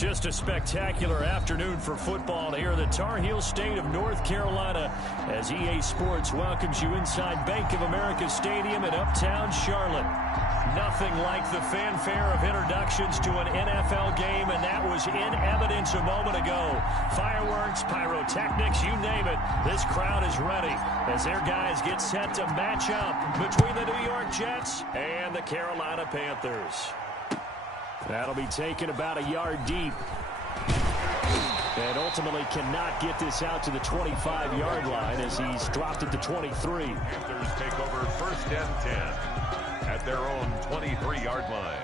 Just a spectacular afternoon for football here in the Tar Heel state of North Carolina as EA Sports welcomes you inside Bank of America Stadium in Uptown Charlotte. Nothing like the fanfare of introductions to an NFL game, and that was in evidence a moment ago. Fireworks, pyrotechnics, you name it. This crowd is ready as their guys get set to match up between the New York Jets and the Carolina Panthers. That'll be taken about a yard deep. And ultimately cannot get this out to the 25-yard line as he's dropped at the 23. Panthers take over 1st and 10 at their own 23-yard line.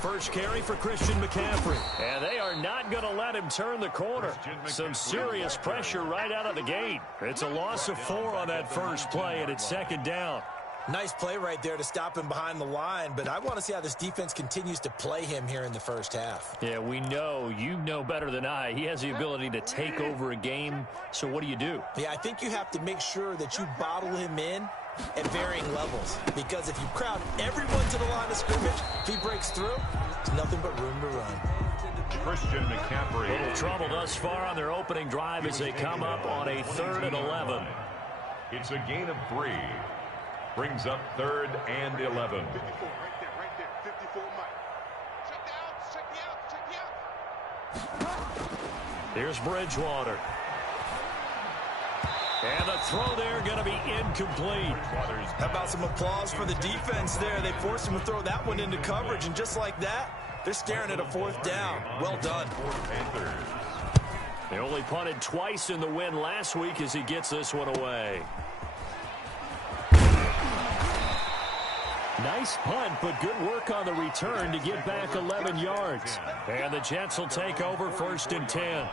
First carry for Christian McCaffrey. And they are not going to let him turn the corner. Some serious pressure right out of the gate. It's a loss of 4 on that first play, and it's 2nd down. Nice play right there to stop him behind the line, but I want to see how this defense continues to play him here in the first half. Yeah, we know. You know better than I. He has the ability to take over a game, so what do you do? Yeah, I think you have to make sure that you bottle him in at varying levels, because if you crowd everyone to the line of scrimmage, if he breaks through, there's nothing but room to run. Christian McCaffrey. A little trouble thus far on their opening drive as they come up on a 3rd and 11. It's a gain of 3. Brings up 3rd and 11. 54 right there, 54 Mike. Check me out. Here's Bridgewater. And the throw there going to be incomplete. How about some applause for the defense there? They forced him to throw that one into coverage, and just like that, they're staring at a 4th down. Well done. They only punted twice in the win last week as he gets this one away. Nice punt, but good work on the return to get back 11 yards. And the Jets will take over 1st and 10.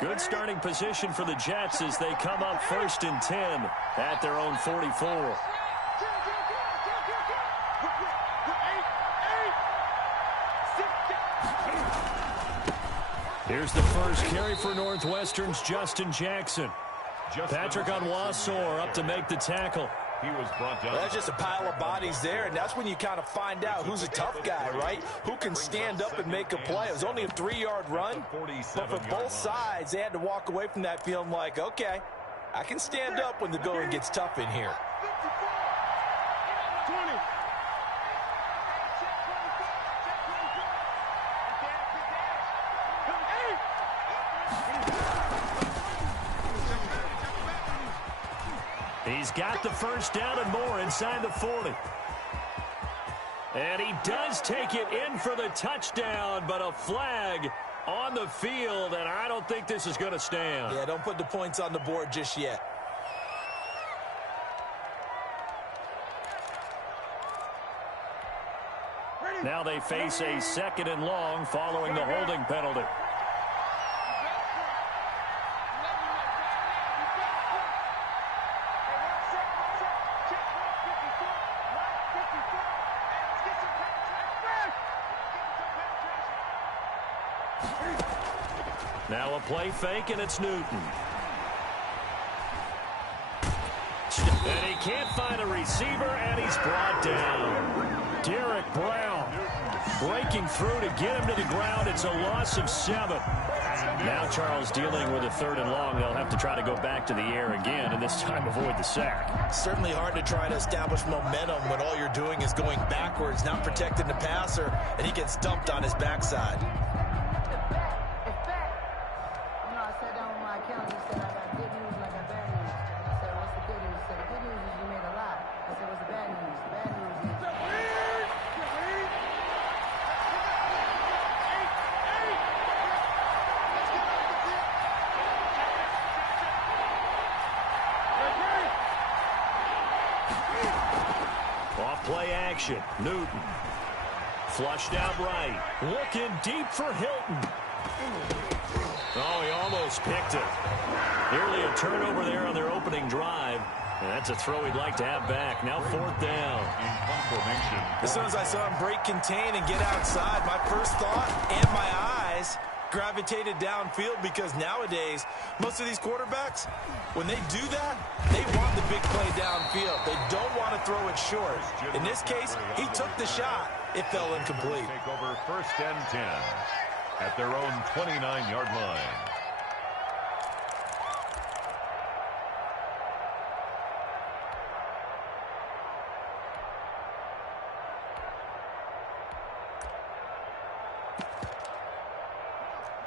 Good starting position for the Jets as they come up 1st and 10 at their own 44. Here's the first carry for Northwestern's Justin Jackson. Patrick Onwuasor up to make the tackle. He was brought down. Well, that's just a pile of bodies there, and that's when you kind of find out who's a tough guy, right? Who can stand up and make a play. It was only a 3-yard run, but for both sides, they had to walk away from that feeling like, okay, I can stand up when the going gets tough in here. He's got the first down and more inside the 40. And he does take it in for the touchdown, but a flag on the field, and I don't think this is going to stand. Yeah, don't put the points on the board just yet. Now they face a 2nd and long following the holding penalty. Now a play fake, and it's Newton. And he can't find a receiver, and he's brought down. Derek Brown breaking through to get him to the ground. It's a loss of 7. Now Charles dealing with a 3rd and long. They'll have to try to go back to the air again, and this time avoid the sack. Certainly hard to try to establish momentum when all you're doing is going backwards, not protecting the passer, and he gets dumped on his backside. Play action. Newton. Flushed out right. Looking deep for Hilton. Oh, he almost picked it. Nearly a turnover there on their opening drive. And that's a throw he'd like to have back. Now 4th down. As soon as I saw him break contain and get outside, my first thought and my eyes gravitated downfield, because nowadays, most of these quarterbacks, when they do that, they want the big play downfield. They don't want to throw it short. In this case, he took the shot. It fell incomplete. Take over 1st and 10 at their own 29-yard line.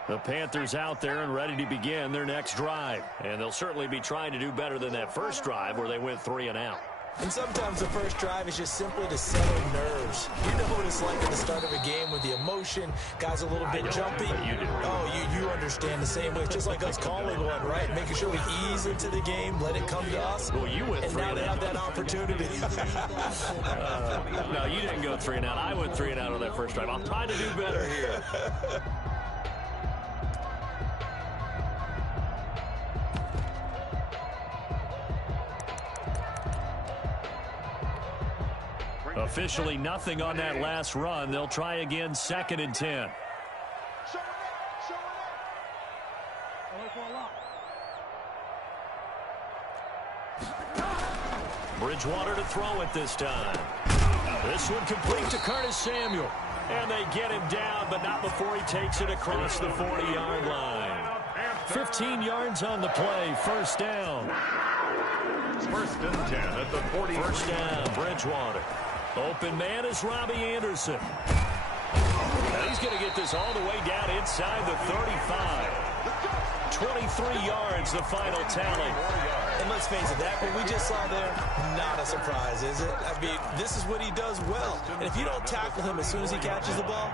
The Panthers out there and ready to begin their next drive. And they'll certainly be trying to do better than that first drive where they went 3 and out. And sometimes the first drive is just simply to settle nerves. You know what it's like at the start of a game with the emotion, guys a little bit jumpy. Oh, you understand the same way. It's just like us calling one, right? Making sure we ease into the game, let it come to us. Well, you went 3 and now they have that opportunity. No, you didn't go 3 and out. I went 3 and out on that first drive. I'm trying to do better here. Officially nothing on that last run. They'll try again, 2nd and 10. Bridgewater to throw it this time. This one complete to Curtis Samuel. And they get him down, but not before he takes it across the 40-yard line. 15 yards on the play, 1st down. 1st and 10 at the 40. 1st down, Bridgewater. Open man is Robbie Anderson. And he's going to get this all the way down inside the 35. 23 yards, the final tally. And let's face it, that what we just saw there, not a surprise, is it? I mean, this is what he does well. And if you don't tackle him as soon as he catches the ball,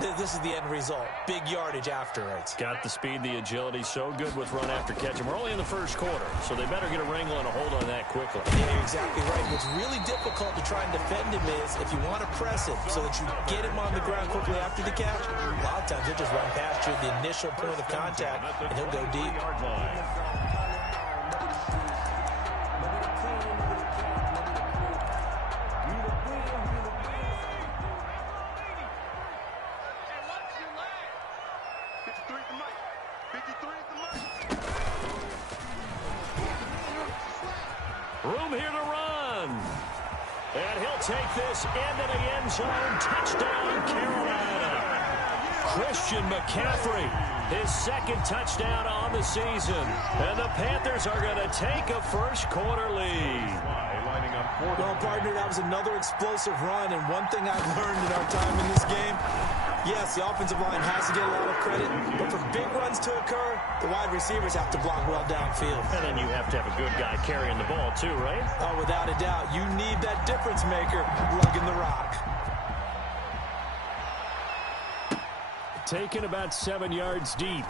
this is the end result. Big yardage afterwards. Got the speed, the agility, so good with run after catch. And we're only in the first quarter, so they better get a wrangle and a hold on that quickly. Yeah, you're exactly right. What's really difficult to try and defend him is if you want to press him so that you get him on the ground quickly after the catch, a lot of times he'll just run past you at the initial point of contact, and he'll go deep. Room here to run. And he'll take this into the end zone. Touchdown, Carolina. Christian McCaffrey, his 2nd touchdown on the season. And the Panthers are going to take a first quarter lead. Well, partner, that was another explosive run. And one thing I've learned in our time in this game, yes, the offensive line has to get a lot of credit, but for big runs to occur, the wide receivers have to block well downfield. And then you have to have a good guy carrying the ball too, right? Oh, without a doubt. You need that difference maker lugging the rock. Taken about 7 yards deep.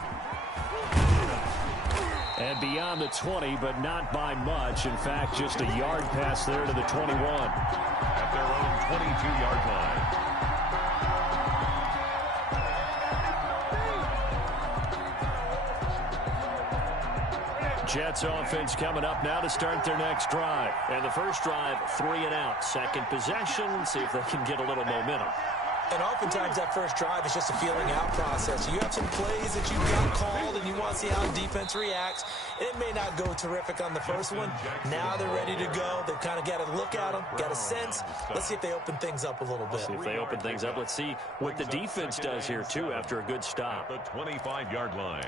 And beyond the 20, but not by much. In fact, just a yard pass there to the 21. At their own 22-yard line. Jets offense coming up now to start their next drive. And the first drive, 3 and out. 2nd possession, see if they can get a little momentum. And oftentimes that first drive is just a feeling out process. You have some plays that you've got called and you want to see how the defense reacts. It may not go terrific on the first one. Now they're ready to go. They've kind of got to look at them, got a sense. Let's see if they open things up a little bit. See if they open things up. Let's see what the defense does here, too, after a good stop. The 25-yard line.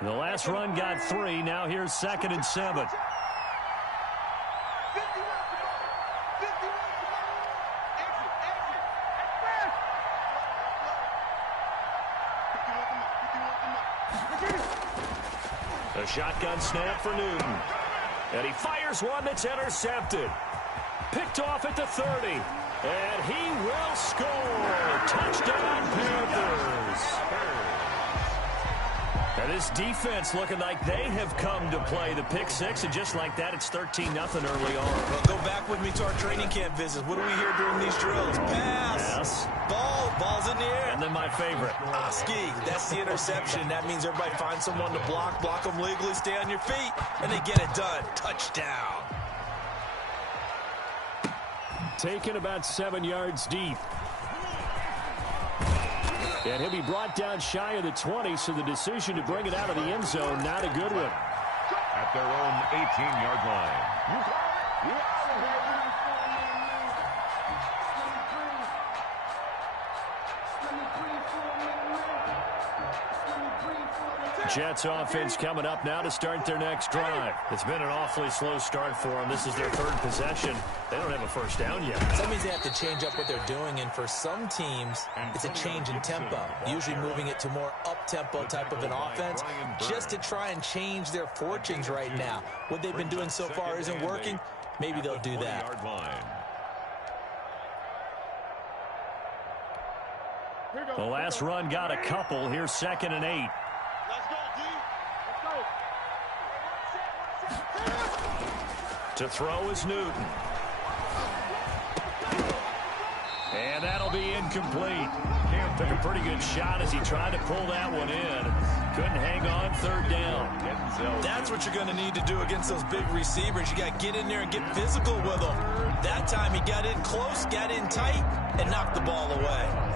The last run got 3. Now here's 2nd and 7. A shotgun snap for Newton. And he fires one that's intercepted. Picked off at the 30. And he will score. Touchdown, Panthers. Now this defense looking like they have come to play. The pick six, and just like that, it's 13-0 early on. Well, go back with me to our training camp visits. What do we hear during these drills? Pass. Ball's in the air. And then my favorite. Ski. That's the interception. That means everybody finds someone to block them legally, stay on your feet, and they get it done. Touchdown. Taken about 7 yards deep. And he'll be brought down shy of the 20, so the decision to bring it out of the end zone, not a good one. At their own 18-yard line. Jets offense coming up now to start their next drive. It's been an awfully slow start for them. This is their third possession. They don't have a first down yet. That means they have to change up what they're doing, and for some teams, it's a change in tempo, usually moving it to more up-tempo type of an offense just to try and change their fortunes right now. What they've been doing so far isn't working. Maybe they'll do that. The last run got a couple. Here's 2nd and 8. To throw is Newton. And that'll be incomplete. Took a pretty good shot as he tried to pull that one in. Couldn't hang on, 3rd down. That's what you're going to need to do against those big receivers. You got to get in there and get physical with them. That time he got in close, got in tight, and knocked the ball away.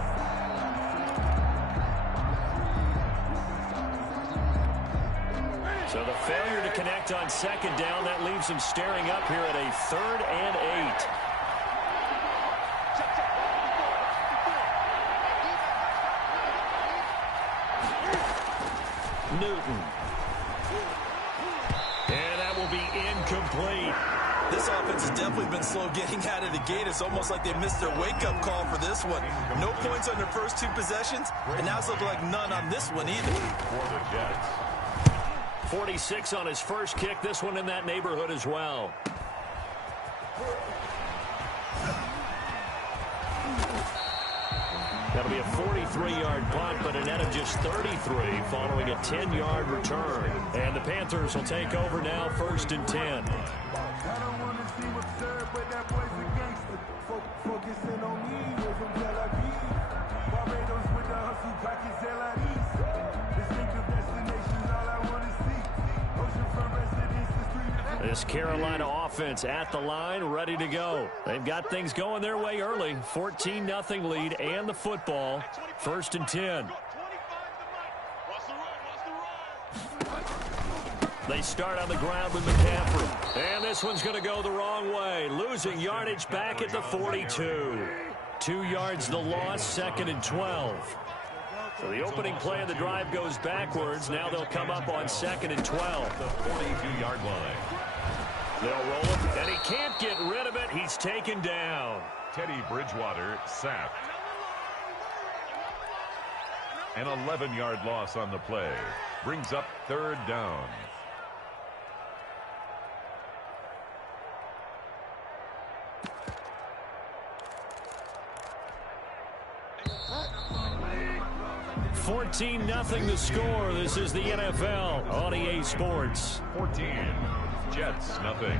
So the failure to connect on 2nd down, that leaves him staring up here at a 3rd and 8. Newton. And that will be incomplete. This offense has definitely been slow getting out of the gate. It's almost like they missed their wake-up call for this one. No points on their first 2 possessions, and now it's looking like none on this one either. For the Jets. 46 on his first kick. This one in that neighborhood as well. That'll be a 43-yard punt, but a net of just 33 following a 10-yard return. And the Panthers will take over now, 1st and 10. This Carolina offense at the line, ready to go. They've got things going their way early. 14-0 lead and the football. 1st and 10. They start on the ground with McCaffrey. And this one's going to go the wrong way. Losing yardage back at the 42. 2 yards the loss, 2nd and 12. So the opening play of the drive goes backwards. Now they'll come up on 2nd and 12. The 42-yard line. They'll roll it, and he can't get rid of it. He's taken down. Teddy Bridgewater sacked. An 11-yard loss on the play. Brings up 3rd down. Nothing the score. This is the NFL on EA Sports. 14. Jets, nothing.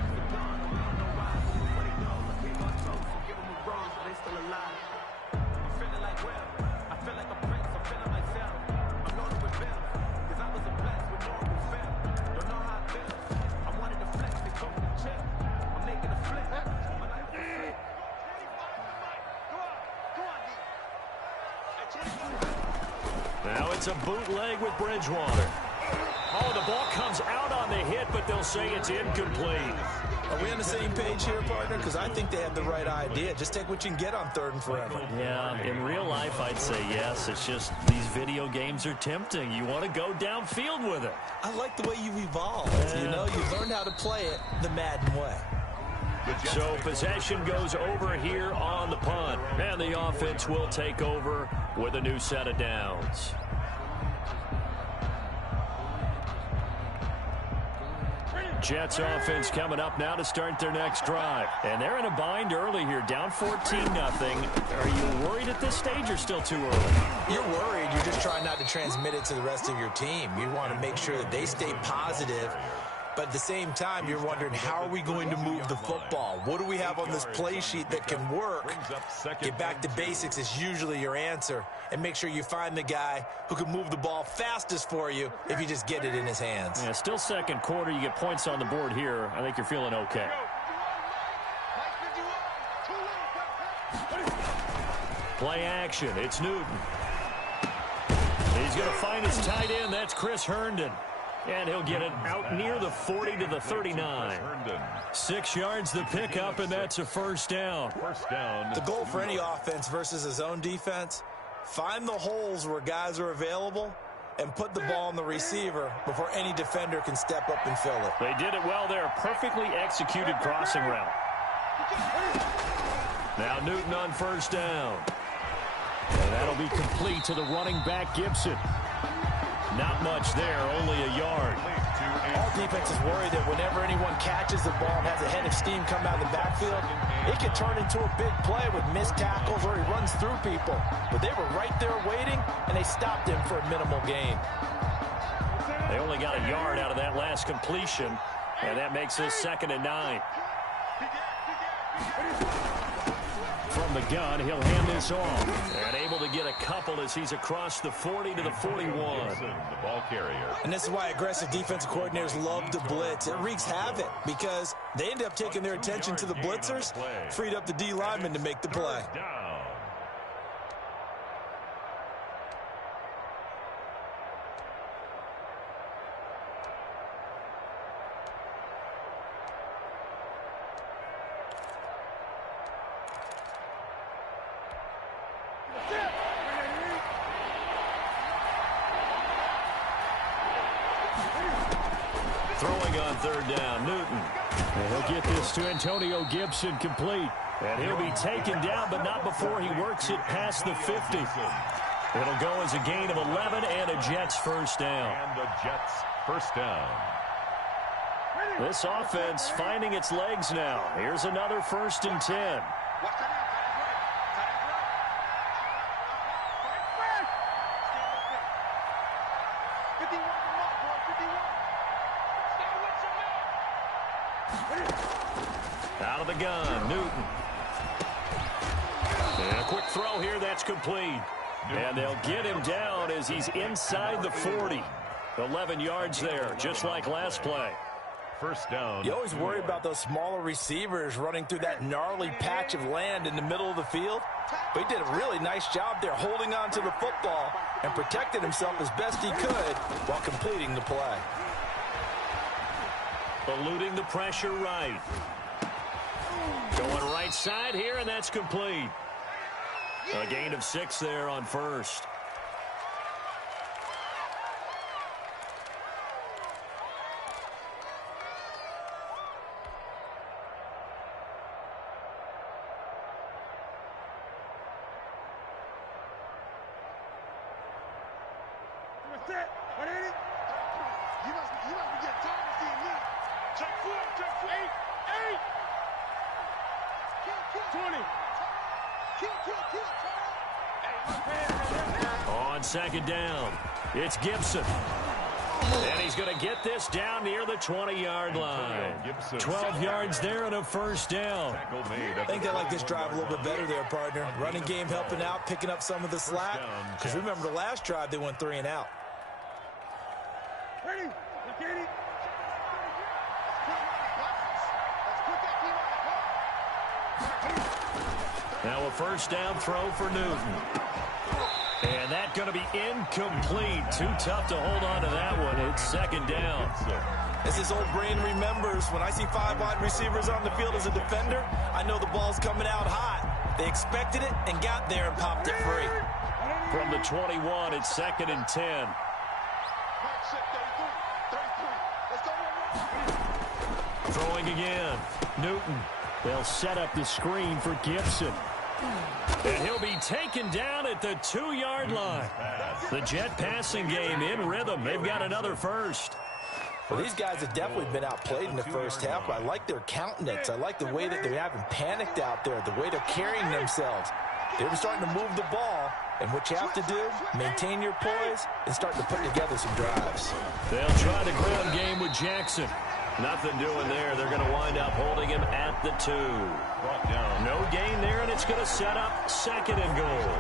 Now it's a bootleg with Bridgewater. Oh, the ball comes out on the hit, but they'll say it's incomplete. Are we on the same page here, partner? Because I think they have the right idea. Just take what you can get on 3rd and forever. Yeah, in real life, I'd say yes. It's just these video games are tempting. You want to go downfield with it. I like the way you've evolved. You know, you've learned how to play it the Madden way. So possession goes over here on the punt. And the offense will take over with a new set of downs. Jets offense coming up now to start their next drive. And they're in a bind early here, down 14-0. Are you worried at this stage or still too early? You're worried. You're just trying not to transmit it to the rest of your team. You want to make sure that they stay positive. But at the same time, you're wondering, how are we going to move the football? What do we have on this play sheet that can work? Get back to basics is usually your answer. And make sure you find the guy who can move the ball fastest for you if you just get it in his hands. Yeah, still second quarter. You get points on the board here. I think you're feeling okay. Play action. It's Newton. He's going to find his tight end. That's Chris Herndon. And he'll get it out near the 40 to the 39. 6 yards the pickup, and that's a first down. The goal for any offense versus his own defense, find the holes where guys are available and put the ball on the receiver before any defender can step up and fill it. They did it well there. Perfectly executed crossing route. Now Newton on first down. And that'll be complete to the running back, Gibson. Not much there, only a yard. All defenses worry that whenever anyone catches the ball and has a head of steam come out of the backfield, it can turn into a big play with missed tackles or he runs through people. But they were right there waiting, and they stopped him for a minimal gain. They only got a yard out of that last completion, and that makes this 2nd and 9. From the gun, he'll hand this off. And able to get a couple as he's across the 40 to the 41. The ball carrier. And this is why aggressive defensive coordinators love to blitz. It wreaks havoc because they end up taking their attention to the blitzers, freed up the D lineman to make the play. Throwing on 3rd down, Newton. And he'll get this to Antonio Gibson complete. And he'll be taken down, but not before he works it past the 50. It'll go as a gain of 11 and a Jets first down. And the Jets first down. This offense finding its legs now. Here's another 1st and 10. Out of the gun, Newton. And a quick throw here, that's complete. And they'll get him down as he's inside the 40. 11 yards there, just like last play. First down. You always worry about those smaller receivers running through that gnarly patch of land in the middle of the field. But he did a really nice job there holding on to the football and protected himself as best he could while completing the play. Eluding the pressure right. Going right side here, and that's complete. A gain of 6 there on first. On 2nd down, it's Gibson. And he's going to get this down near the 20-yard line. 12 yards there and a first down. I think they like this drive a little bit better there, partner. Running game helping out, picking up some of the slack. Because remember the last drive, they went 3 and out. Now a first down throw for Newton. And that's going to be incomplete. Too tough to hold on to that one. It's 2nd down. As his old brain remembers, when I see 5 wide receivers on the field as a defender, I know the ball's coming out hot. They expected it and got there and popped it free. From the 21, it's 2nd and 10. Throwing again. Newton. They'll set up the screen for Gibson. And he'll be taken down at the 2-yard line. The Jet passing game in rhythm. They've got another first. Well, these guys have definitely been outplayed in the first half, but I like their countenance. I like the way that they haven't panicked out there, the way they're carrying themselves. They're starting to move the ball, and what you have to do, maintain your poise and start to put together some drives. They'll try the ground game with Jackson. Nothing doing there. They're going to wind up holding him at the 2. No gain there, and it's going to set up 2nd and goal.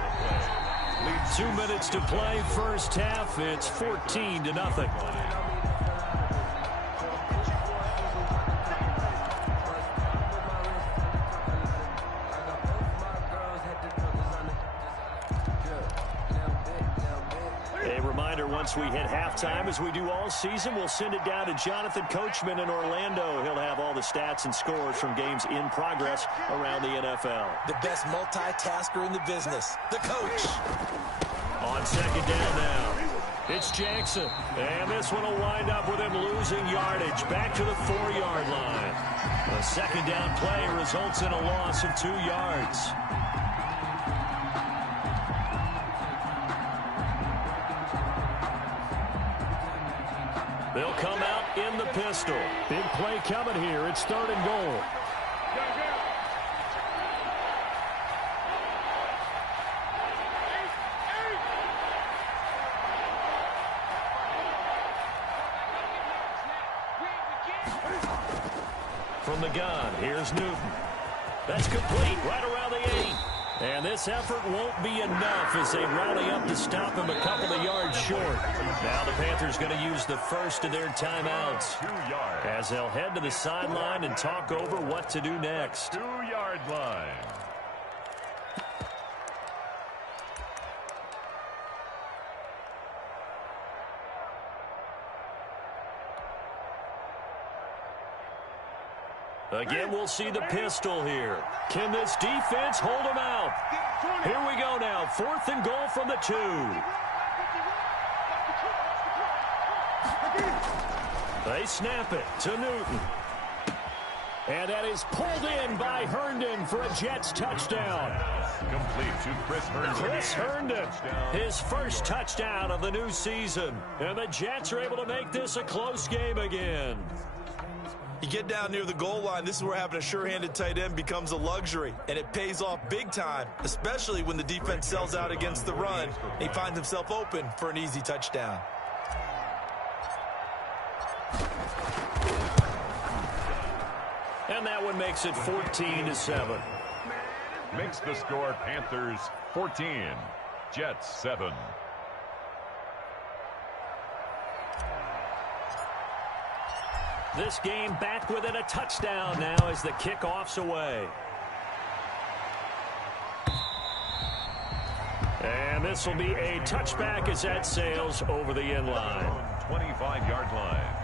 2 minutes to play, first half. It's 14-0. Once we hit halftime, as we do all season, we'll send it down to Jonathan Coachman in Orlando. He'll have all the stats and scores from games in progress around the NFL. The best multitasker in the business, the coach. On 2nd down now, it's Jackson. And this one will wind up with him losing yardage back to the 4-yard line. A 2nd down play results in a loss of 2 yards. They'll come out in the pistol. Big play coming here. It's 3rd and goal. From the gun, here's Newton. That's complete right around the 8. And this effort won't be enough as they rally up to stop him a couple of yards short. Now the Panthers going to use the first of their timeouts as they'll head to the sideline and talk over what to do next. 2-yard line. Again, we'll see the pistol here. Can this defense hold them out? Here we go now. 4th and goal from the 2. They snap it to Newton. And that is pulled in by Herndon for a Jets touchdown. Complete to Chris Herndon. Chris Herndon, his first touchdown of the new season. And the Jets are able to make this a close game again. You get down near the goal line, this is where having a sure-handed tight end becomes a luxury, and it pays off big time, especially when the defense sells out against the run. He finds himself open for an easy touchdown. And that one makes it 14-7. Makes the score Panthers 14, Jets 7. This game back within a touchdown now as the kickoff's away. And this will be a touchback as that sails over the end line. 25-yard line.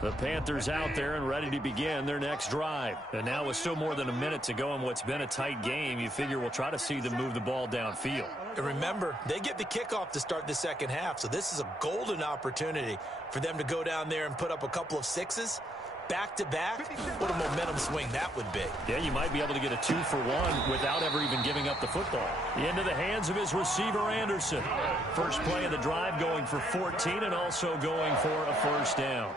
The Panthers out there and ready to begin their next drive. And now with still more than a minute to go in what's been a tight game, you figure we'll try to see them move the ball downfield. And remember, they get the kickoff to start the second half, so this is a golden opportunity for them to go down there and put up a couple of 6s. Back-to-back, what a momentum swing that would be. Yeah, you might be able to get a 2-for-1 without ever even giving up the football. Into the hands of his receiver, Anderson. First play of the drive going for 14 and also going for a first down.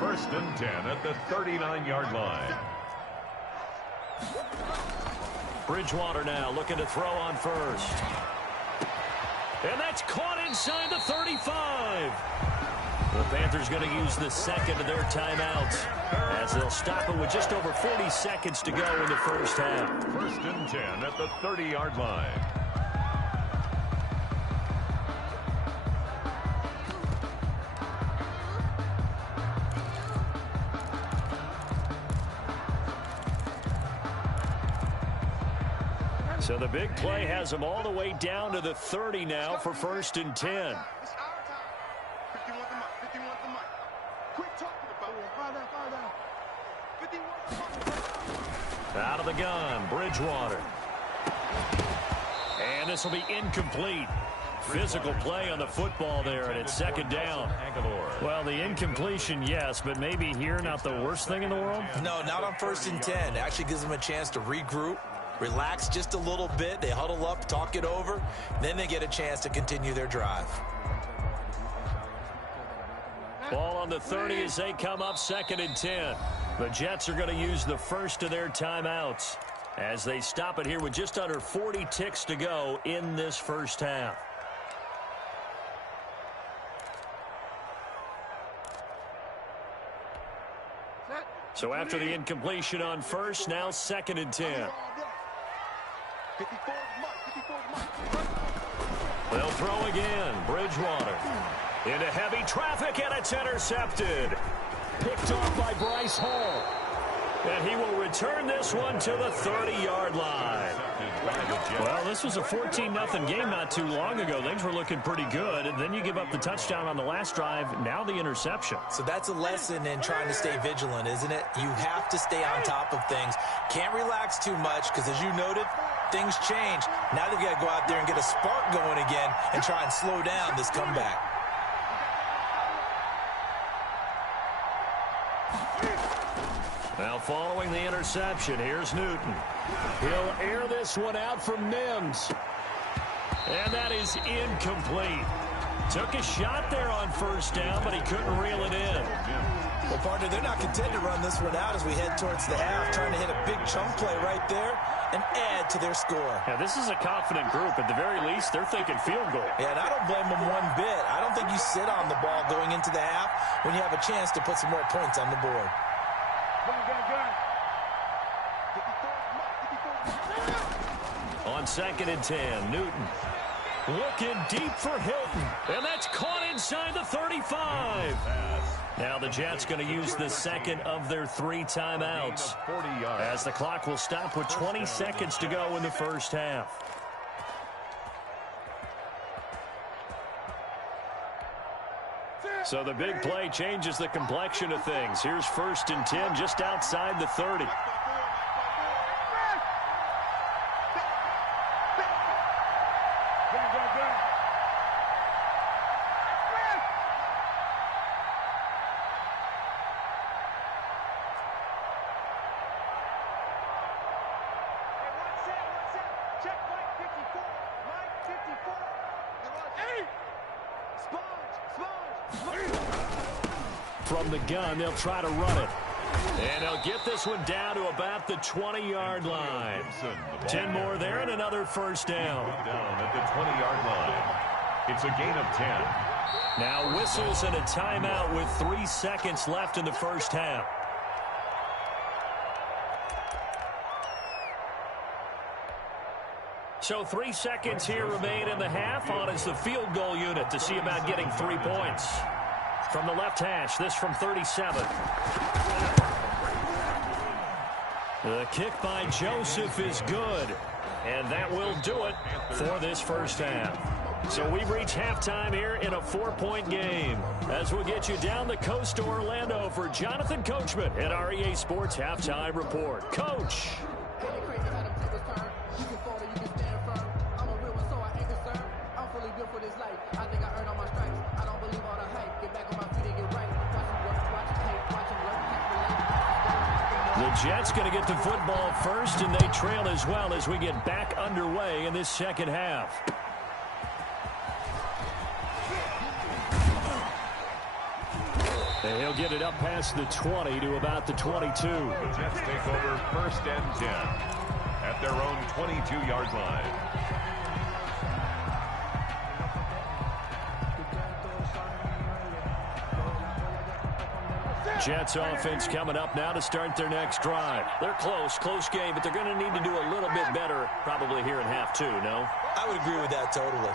1st and 10 at the 39-yard line. Bridgewater now looking to throw on first. And that's caught inside the 35. The Panthers going to use the second of their timeouts as they'll stop it with just over 40 seconds to go in the first half. 1st and 10 at the 30-yard line. So the big play has them all the way down to the 30 now for 1st and 10. Out of the gun, Bridgewater. And this will be incomplete. physical play on the football there, and it's second down. Well, the incompletion, yes, but maybe here not the worst thing in the world? No, not on 1st and 10. It actually gives them a chance to regroup, relax just a little bit. They huddle up, talk it over, then they get a chance to continue their drive. Ball on the 30 as they come up 2nd and 10. The Jets are going to use the first of their timeouts as they stop it here with just under 40 ticks to go in this first half. So after the incompletion on first, now 2nd and 10. They'll throw again. Bridgewater into heavy traffic, and it's intercepted. Picked off by Bryce Hall. And he will return this one to the 30-yard line. Well, this was a 14-0 game not too long ago. Things were looking pretty good. And then you give up the touchdown on the last drive. Now the interception. So that's a lesson in trying to stay vigilant, isn't it? You have to stay on top of things. Can't relax too much because, as you noted, things change. Now they've got to go out there and get a spark going again and try and slow down this comeback. Now following the interception, here's Newton. He'll air this one out from Mims. And that is incomplete. Took a shot there on first down, but he couldn't reel it in. Well, partner, they're not content to run this one out as we head towards the half, trying to hit a big chunk play right there and add to their score. Yeah, this is a confident group. At the very least, they're thinking field goal. Yeah, and I don't blame them one bit. I don't think you sit on the ball going into the half when you have a chance to put some more points on the board. On 2nd and 10, Newton looking deep for Hilton. And that's caught inside the 35. Now the Jets going to use the second of their 3 timeouts as the clock will stop with 20 seconds to go in the first half. So the big play changes the complexion of things. Here's 1st and 10 just outside the 30. From the gun, they'll try to run it. And they'll get this one down to about the 20-yard line. 10 more there and another first down. Down at the 20-yard line. It's a gain of 10. Now whistles and a timeout with 3 seconds left in the first half. So 3 seconds here remain in the half. On is the field goal unit to see about getting 3 points. From the left hash, this from 37. The kick by Joseph is good. And that will do it for this first half. So we've reached halftime here in a 4-point game. As we'll get you down the coast to Orlando for Jonathan Coachman at our EA Sports Halftime Report. Coach. The Jets going to get the football first, and they trail as well as we get back underway in this second half. And he'll get it up past the 20 to about the 22. The Jets take over 1st and 10 at their own 22-yard line. Jets offense coming up now to start their next drive. They're close game, but they're going to need to do a little bit better probably here in half 2, no? I would agree with that totally.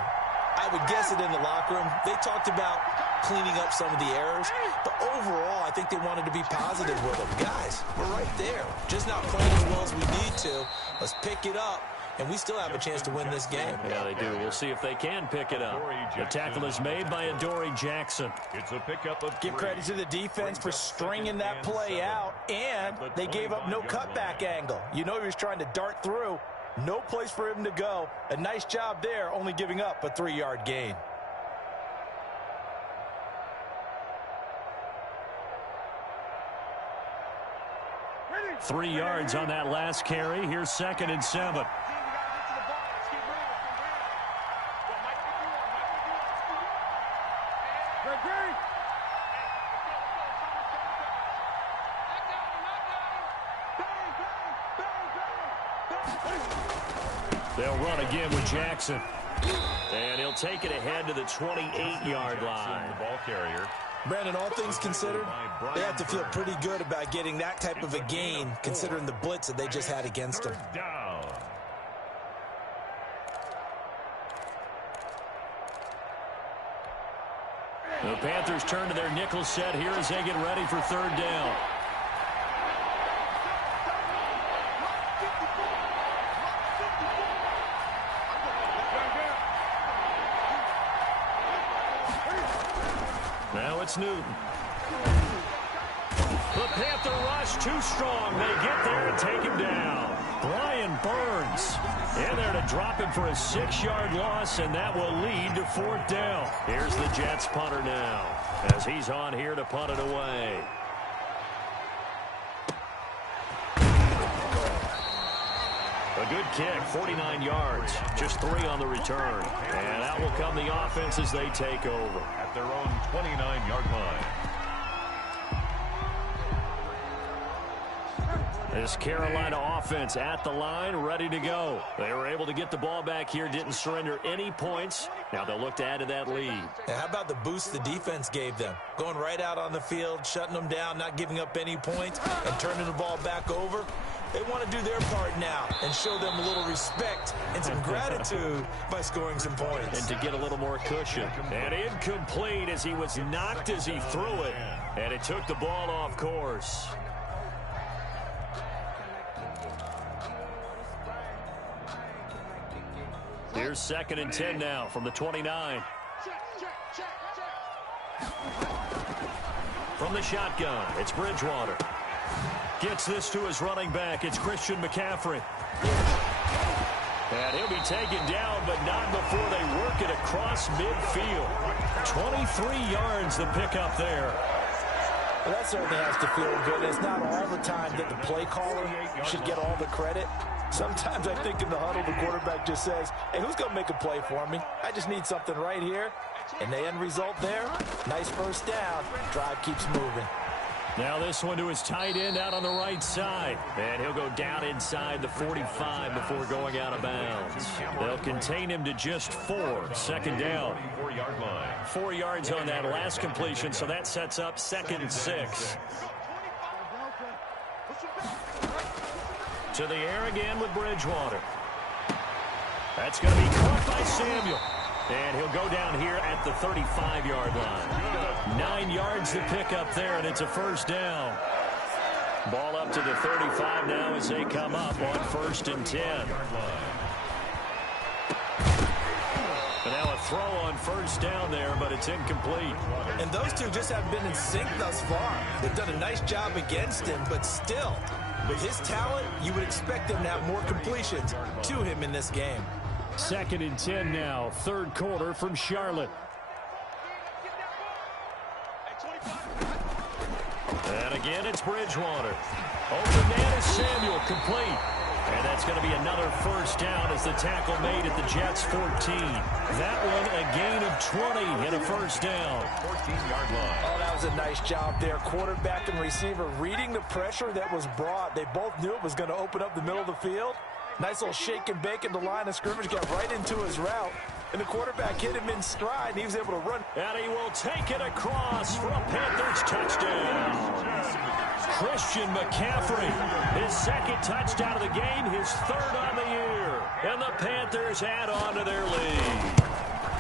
I would guess it in the locker room. They talked about cleaning up some of the errors, but overall, I think they wanted to be positive with them. Guys, we're right there. Just not playing as well as we need to. Let's pick it up, and we still have a chance to win this game. Yeah, they do. We'll see if they can pick it up. The tackle is made by Adoree Jackson. It's a pickup of 3. Give credit to the defense for stringing that play out, and they gave up no cutback angle. You know he was trying to dart through. No place for him to go. A nice job there, only giving up a 3-yard gain. Ready? 3 yards on that last carry. Here's 2nd and 7. They'll run again with Jackson. And he'll take it ahead to the 28-yard line. The ball carrier. Brandon, all things considered, they have to feel pretty good about getting that type of a gain, considering the blitz that they just had against them. Down. The Panthers turn to their nickel set here as they get ready for 3rd down. Now it's Newton. The Panther rush too strong. They get there and take him down. Brian Burns in there to drop him for a 6-yard loss, and that will lead to 4th down. Here's the Jets punter now as he's on here to punt it away. A good kick, 49 yards, just 3 on the return. And out will come the offense as they take over. At their own 29-yard line. This Carolina offense at the line, ready to go. They were able to get the ball back here, didn't surrender any points. Now they'll look to add to that lead. And how about the boost the defense gave them? Going right out on the field, shutting them down, not giving up any points, and turning the ball back over. They want to do their part now and show them a little respect and some gratitude by scoring some points. And to get a little more cushion. And incomplete as he was knocked as he threw it. And it took the ball off course. Here's 2nd and 10 now from the 29. From the shotgun, it's Bridgewater. Gets this to his running back. It's Christian McCaffrey. And he'll be taken down, but not before they work it across midfield. 23 yards the pickup there. Well, that certainly has to feel good. It's not all the time that the play caller should get all the credit. Sometimes I think in the huddle, the quarterback just says, hey, who's going to make a play for me? I just need something right here. And the end result there, nice 1st down. Drive keeps moving. Now this one to his tight end out on the right side. And he'll go down inside the 45 before going out of bounds. They'll contain him to just 4. 2nd down. 4-yard line. 4 yards on that last completion, so that sets up 2nd and 6. To the air again with Bridgewater. That's going to be caught by Samuel. And he'll go down here at the 35-yard line. 9 yards to pick up there, and it's a 1st down. Ball up to the 35 now as they come up on 1st and 10. And now a throw on 1st down there, but it's incomplete. And those two just haven't been in sync thus far. They've done a nice job against him, but still, with his talent, you would expect them to have more completions to him in this game. 2nd and 10 now, 3rd quarter from Charlotte. And again, it's Bridgewater. Open man is Samuel, complete. And that's going to be another 1st down as the tackle made at the Jets' 14. That one a gain of 20 and a 1st down. 14-yard line. Oh, that was a nice job there. Quarterback and receiver reading the pressure that was brought. They both knew it was going to open up the middle of the field. Nice little shake and bake in the line of scrimmage, got right into his route. And the quarterback hit him in stride, and he was able to run. And he will take it across for a Panthers touchdown. Christian McCaffrey, his 2nd touchdown of the game, his 3rd on the year. And the Panthers add on to their lead.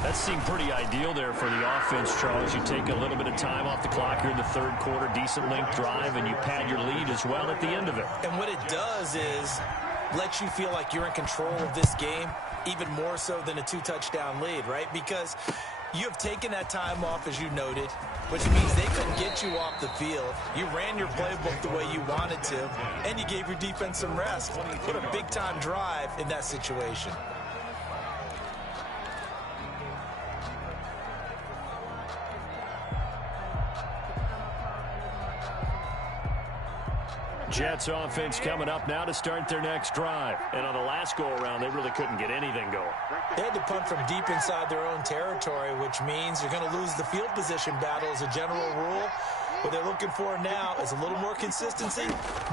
That seemed pretty ideal there for the offense, Charles. You take a little bit of time off the clock here in the 3rd quarter, decent length drive, and you pad your lead as well at the end of it. And what it does is let you feel like you're in control of this game, even more so than a 2-touchdown lead, right? Because You have taken that time off, as you noted, which means they couldn't get you off the field. You ran your playbook the way you wanted to, and you gave your defense some rest. Put a big-time drive in that situation. Jets offense coming up now to start their next drive. And on the last go-around, they really couldn't get anything going. They had to punt from deep inside their own territory, which means you're going to lose the field position battle as a general rule. What they're looking for now is a little more consistency.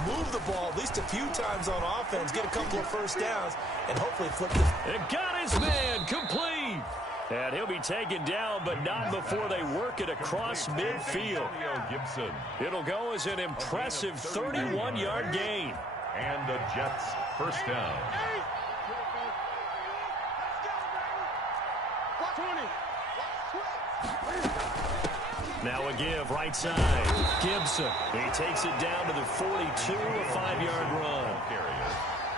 Move the ball at least a few times on offense, get a couple of first downs, and hopefully flip the... It got his man complete. And he'll be taken down, but not before they work it across midfield. It'll go as an impressive 31-yard gain. And the Jets first down. Now a give right side. Gibson. He takes it down to the 42, a 5-yard run.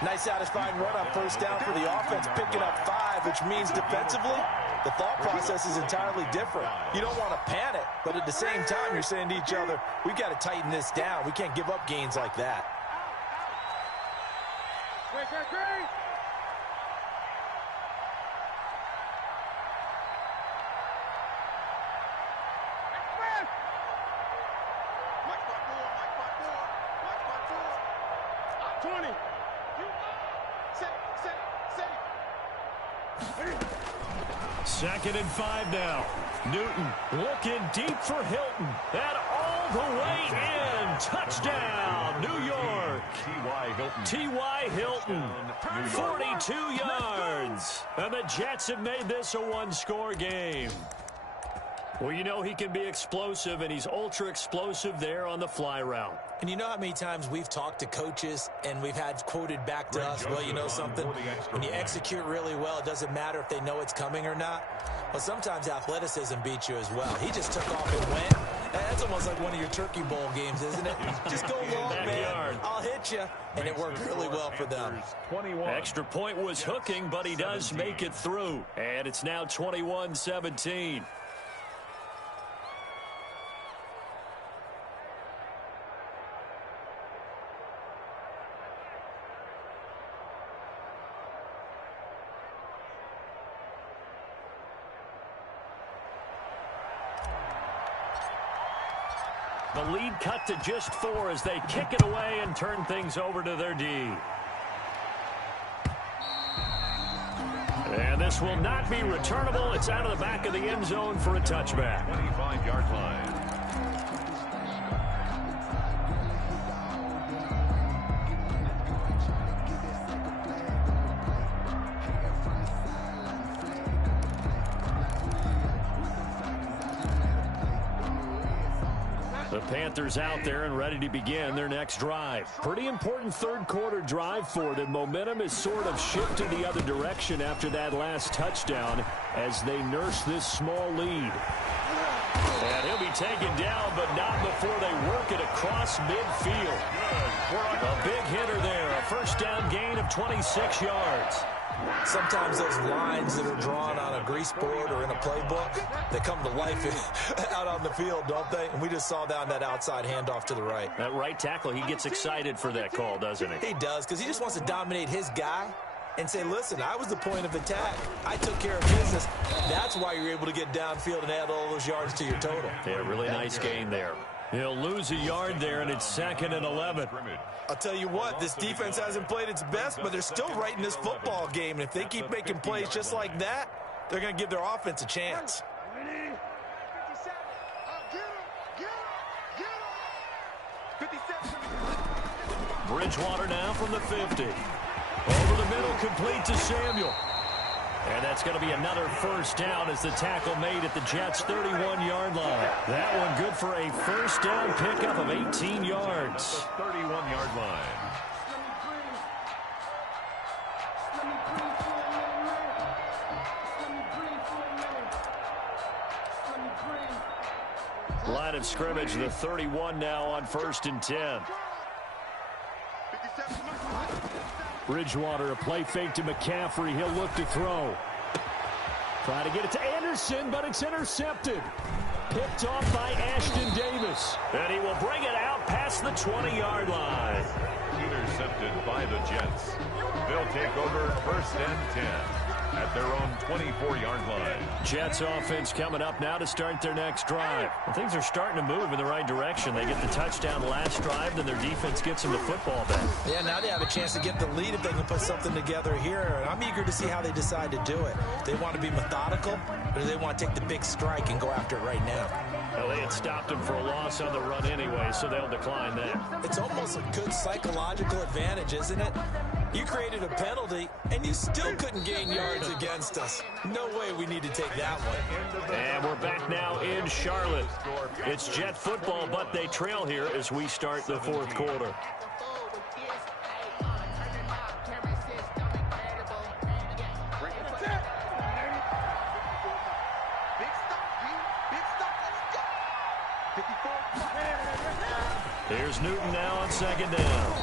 Nice satisfying run on first down for the offense, picking up 5, which means defensively, the thought process is entirely different. You don't want to panic, but at the same time, you're saying to each other, we've got to tighten this down. We can't give up gains like that. Second and 5 now. Newton looking deep for Hilton. And all the way in. Touchdown, New York. T.Y. Hilton, 42 yards. And the Jets have made this a one-score game. Well, you know he can be explosive, and he's ultra-explosive there on the fly route. And you know how many times we've talked to coaches and we've had quoted back to us, well, you know something, when you execute really well, it doesn't matter if they know it's coming or not. Well, sometimes athleticism beats you as well. He just took off and went. That's almost like one of your Turkey Bowl games, isn't it? Just go long, man. I'll hit you. And it worked really well for them. Extra point was hooking, but he does make it through. And it's now 21-17. The lead cut to just 4 as they kick it away and turn things over to their D. And this will not be returnable. It's out of the back of the end zone for a touchback. 25-yard line. The Panthers out there and ready to begin their next drive. Pretty important third-quarter drive for them. Momentum has sort of shifted the other direction after that last touchdown as they nurse this small lead. And he'll be taken down, but not before they work it across midfield. A big hitter there, a first down gain of 26 yards. Sometimes those lines that are drawn on a grease board or in a playbook, they come to life out on the field, don't they? And we just saw down that outside handoff to the right. That right tackle, he gets excited for that call, doesn't he? He does, because he just wants to dominate his guy and say, listen, I was the point of attack. I took care of business. That's why you're able to get downfield and add all those yards to your total. Yeah, really nice gain there. He'll lose a yard there, and it's 2nd and 11. I'll tell you what, this defense hasn't played its best, but they're still right in this football game. And if they keep making plays just like that, they're going to give their offense a chance. Bridgewater now from the 50. Over the middle, complete to Samuel. And that's going to be another first down as the tackle made at the Jets' 31-yard line. That one good for a first down pickup of 18 yards. 31-yard line. Line of scrimmage, the 31 now on 1st and 10. Bridgewater, a play fake to McCaffrey. He'll look to throw. Try to get it to Anderson, but it's intercepted. Picked off by Ashton Davis. And he will bring it out past the 20-yard line. Intercepted by the Jets. They'll take over first and 10 at their own 24-yard line. Jets offense coming up now to start their next drive. Well, things are starting to move in the right direction. They get the touchdown last drive, then their defense gets them the football back. Yeah, now they have a chance to get the lead if they can put something together here. And I'm eager to see how they decide to do it. They want to be methodical, or do they want to take the big strike and go after it right now? Well, they had stopped him for a loss on the run anyway, so they'll decline that. It's almost a good psychological advantage, isn't it? You created a penalty, and you still couldn't gain yards against us. No way we need to take that one. And we're back now in Charlotte. It's Jet football, but they trail here as we start the fourth quarter. Here's Newton now on second down.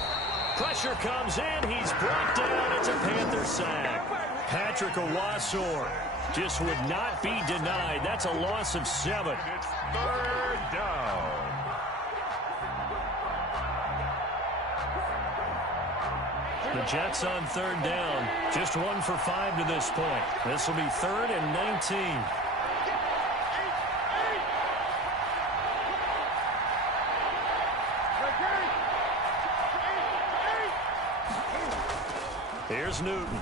Pressure comes in. He's brought down. It's a Panther sack. Patrick Owasor just would not be denied. That's a loss of 7. It's third down. The Jets on third down. Just 1 for 5 to this point. This will be 3rd and 19. Here's Newton.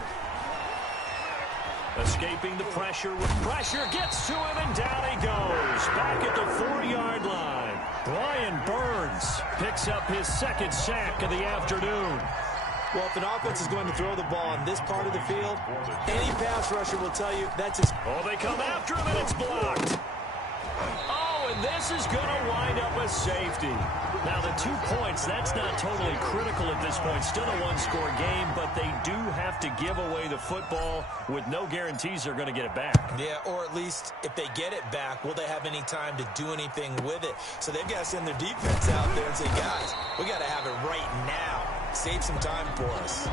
Escaping the pressure with pressure. Gets to him and down he goes. Back at the 4-yard line. Brian Burns picks up his 2nd sack of the afternoon. Well, if an offense is going to throw the ball on this part of the field, any pass rusher will tell you that's his... Oh, they come after him and it's blocked. Oh, and this is going to wind up a safety. Now, the 2 points, that's not totally critical at this point. Still a one-score game, but they do have to give away the football with no guarantees they're going to get it back. Yeah, or at least if they get it back, will they have any time to do anything with it? So they've got to send their defense out there and say, guys, we got to have it right now. Save some time for us.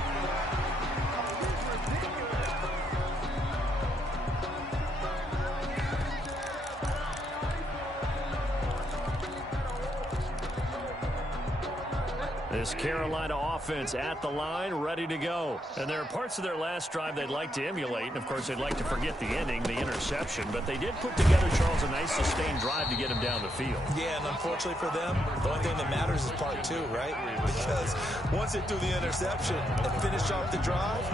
This Carolina offense at the line, ready to go. And there are parts of their last drive they'd like to emulate. And, of course, they'd like to forget the ending, the interception. But they did put together, Charles, a nice sustained drive to get him down the field. Yeah, and unfortunately for them, the only thing that matters is part 2, right? Because once they threw the interception and finished off the drive,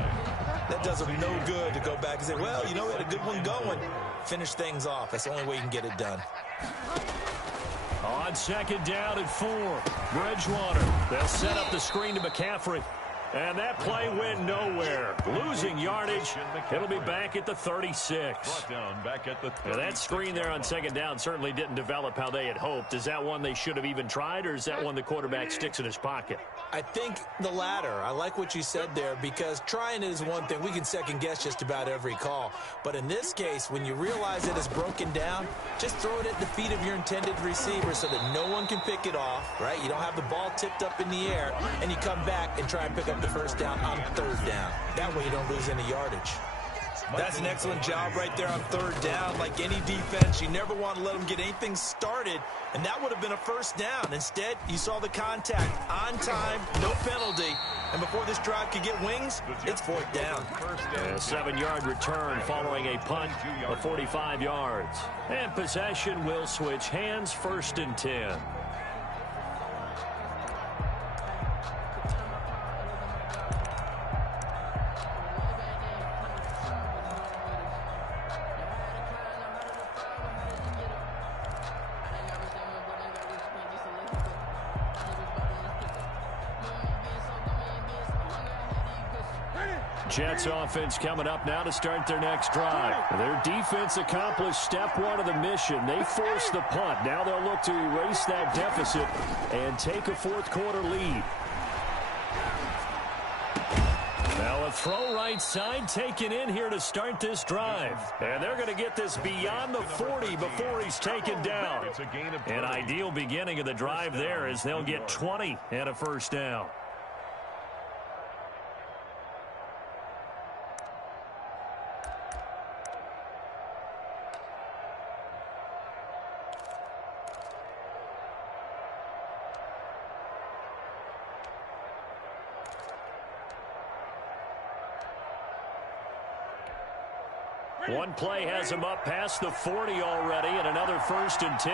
that does them no good to go back and say, well, you know, we had a good one going. Finish things off. That's the only way you can get it done. On second down at 4, Bridgewater. They'll set up the screen to McCaffrey. And that play went nowhere. Losing yardage. It'll be back at the 36. Now that screen there on second down certainly didn't develop how they had hoped. Is that one they should have even tried, or is that one the quarterback sticks in his pocket? I think the latter. I like what you said there, because trying is one thing. We can second guess just about every call. But in this case, when you realize it is broken down, just throw it at the feet of your intended receiver so that no one can pick it off, right? You don't have the ball tipped up in the air, and you come back and try and pick up the first down on third down. That way you don't lose any yardage. That's an excellent job right there on third down. Like any defense, you never want to let them get anything started, and that would have been a first down. Instead, you saw the contact on time, no penalty, and before this drive could get wings, it's fourth down. A 7-yard return following a punt of 45 yards. And possession will switch hands, 1st and 10. Jets offense coming up now to start their next drive. Their defense accomplished step 1 of the mission. They forced the punt. Now they'll look to erase that deficit and take a fourth quarter lead. Now a throw right side taken in here to start this drive. And they're going to get this beyond the 40 before he's taken down. An ideal beginning of the drive there as they'll get 20 and a first down. One play has him up past the 40 already, and another 1st and 10.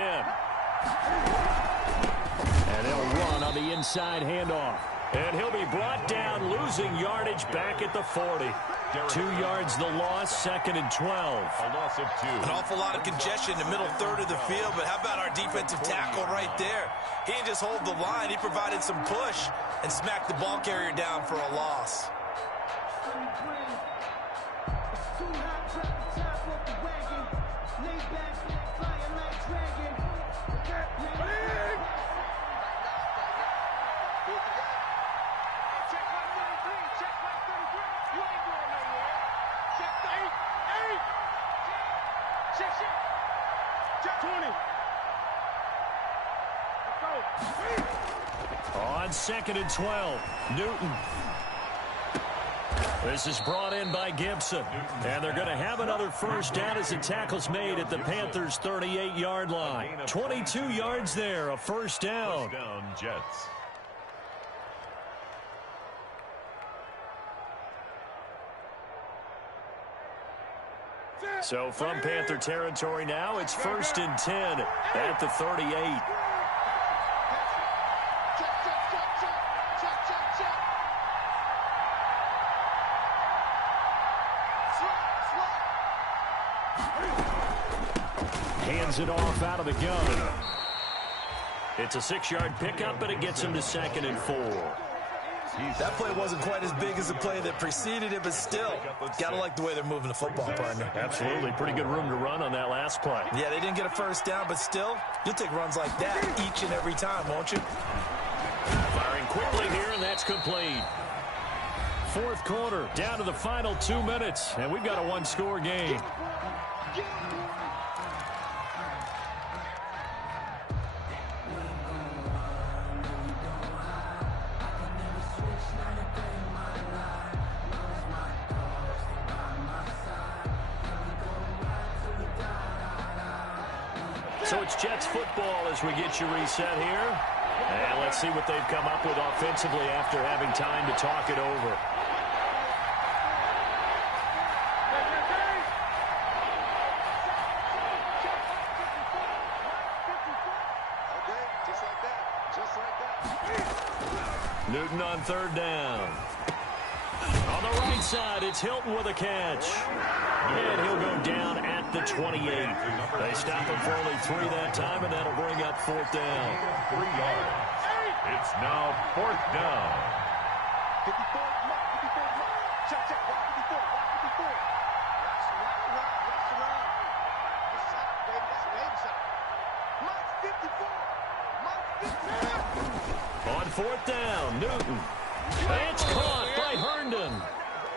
And they'll run on the inside handoff. And he'll be brought down, losing yardage back at the 40. 2 yards the loss, 2nd and 12. A loss of 2. An awful lot of congestion in the middle third of the field, but how about our defensive tackle right there? He didn't just hold the line, he provided some push and smacked the ball carrier down for a loss. On 2nd and 12, Newton. This is brought in by Gibson. And they're going to have another 1st down as the tackle's made at the Panthers' 38-yard line. 22 yards there, a 1st down. 1st down, Jets. So from Panther territory now, it's 1st and 10 at the 38. Hands it off out of the gun. It's a 6-yard pickup, but it gets him to 2nd and 4. That play wasn't quite as big as the play that preceded it, but still, gotta like the way they're moving the football, partner. Absolutely. Pretty good room to run on that last play. Yeah, they didn't get a 1st down, but still, you'll take runs like that each and every time, won't you? Firing quickly here, and that's complete. 4th quarter, down to the final 2 minutes, and we've got a 1-score game. So it's Jets football as we get you reset here. And let's see what they've come up with offensively after having time to talk it over. Newton on 3rd down. On the right side, it's Hilton with a catch. And he'll go down at the 28. They stop him for only 3 that time, and that'll bring up 4th down. 3 yards. It's now 4th down. 54, 54, check, check, 54, 54. Rush around. That's shot, baby, that's a baby shot. Mike 54, Mike 54. On 4th down, Newton. It's caught by Herndon.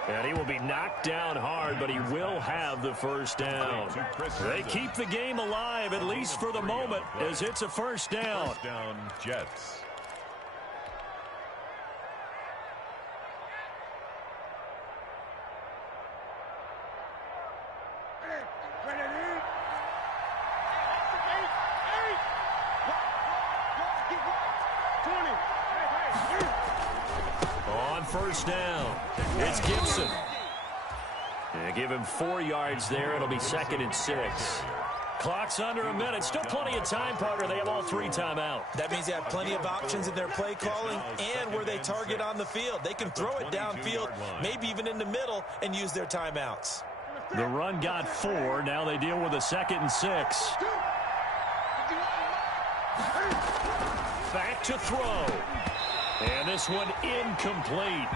And he will be knocked down hard, but he will have the 1st down. They keep the game alive, at least for the moment, as it's a 1st down. 1st down, Jets. On 1st down, it's Gibson. And give him 4 yards there. It'll be 2nd and 6. Clock's under a minute. Still plenty of time, partner. They have all 3 timeouts. That means they have plenty of options in their play calling and where they target on the field. They can throw it downfield, maybe even in the middle, and use their timeouts. The run got 4. Now they deal with a 2nd and 6. Back to throw. And this one incomplete.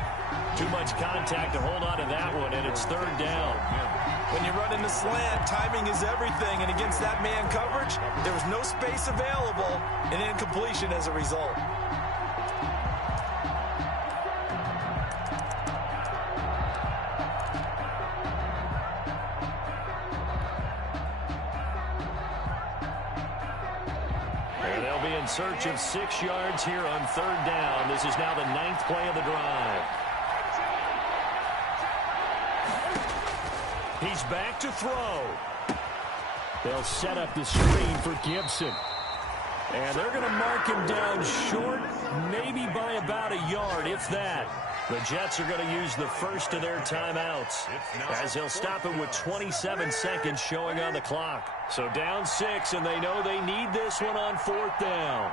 Too much contact to hold on to that one, and it's 3rd down. When you run in the slant, timing is everything, and against that man coverage, there was no space available, and incompletion as a result. And they'll be in search of 6 yards here on 3rd down. This is now the 9th play of the drive. He's back to throw. They'll set up the screen for Gibson. And they're going to mark him down short, maybe by about a yard, if that. The Jets are going to use the first of their timeouts as they'll stop it with 27 seconds showing on the clock. So down 6, and they know they need this one on 4th down.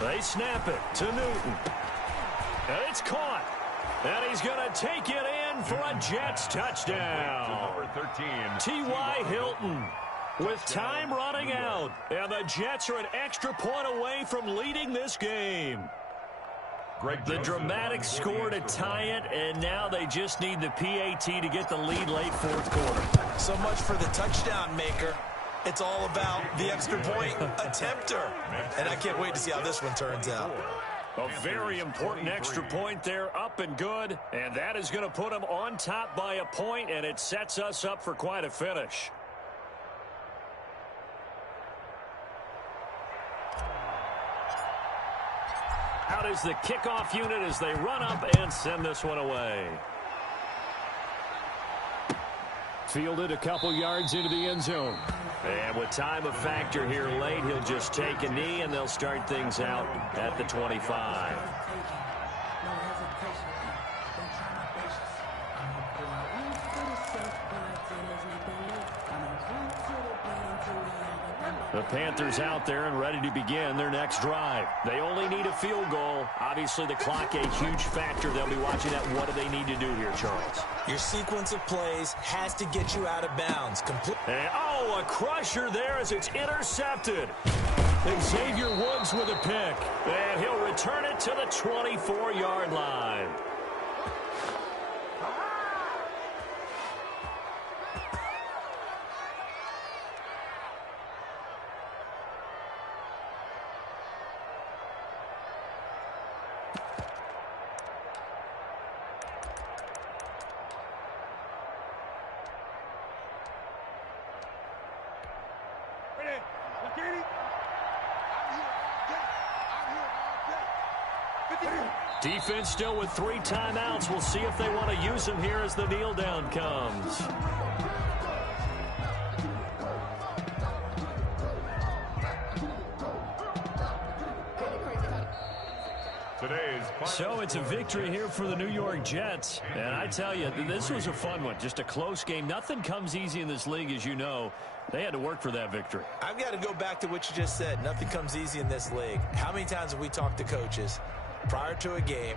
They snap it to Newton. And it's caught. And he's going to take it in for a Jets touchdown. T.Y. Hilton with time running out. And the Jets are an extra point away from leading this game. The dramatic score to tie it, and now they just need the PAT to get the lead late 4th quarter. So much for the touchdown maker. It's all about the extra point attempter. And I can't wait to see how this one turns out. A very important extra point there, up and good. And that is going to put them on top by a point, and it sets us up for quite a finish. Out is the kickoff unit as they run up and send this one away. Fielded a couple yards into the end zone. And with time a factor here late, he'll just take a knee, and they'll start things out at the 25. The Panthers out there and ready to begin their next drive. They only need a field goal. Obviously, the clock a huge factor. They'll be watching that. What do they need to do here, Charles? Your sequence of plays has to get you out of bounds. And, a crusher there as it's intercepted. Xavier Woods with a pick. And he'll return it to the 24-yard line. Defense still with 3 timeouts. We'll see if they want to use them here as the kneel down comes. So it's a victory here for the New York Jets. And I tell you, this was a fun one. Just a close game. Nothing comes easy in this league, as you know. They had to work for that victory. I've got to go back to what you just said. Nothing comes easy in this league. How many times have we talked to coaches prior to a game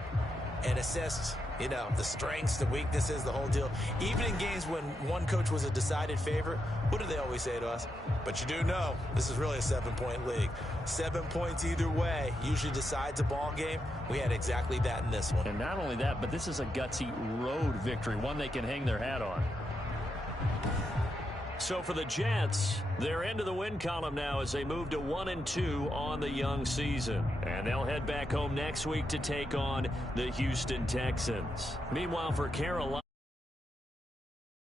and assessed, the strengths, the weaknesses, the whole deal? Even in games when one coach was a decided favorite, what do they always say to us? But you do know this is really a 7-point league. 7 points either way usually decides a ball game. We had exactly that in this one. And not only that, but this is a gutsy road victory, one they can hang their hat on. So for the Jets, they're into the win column now as they move to 1-2 on the young season. And they'll head back home next week to take on the Houston Texans. Meanwhile, for Carolina,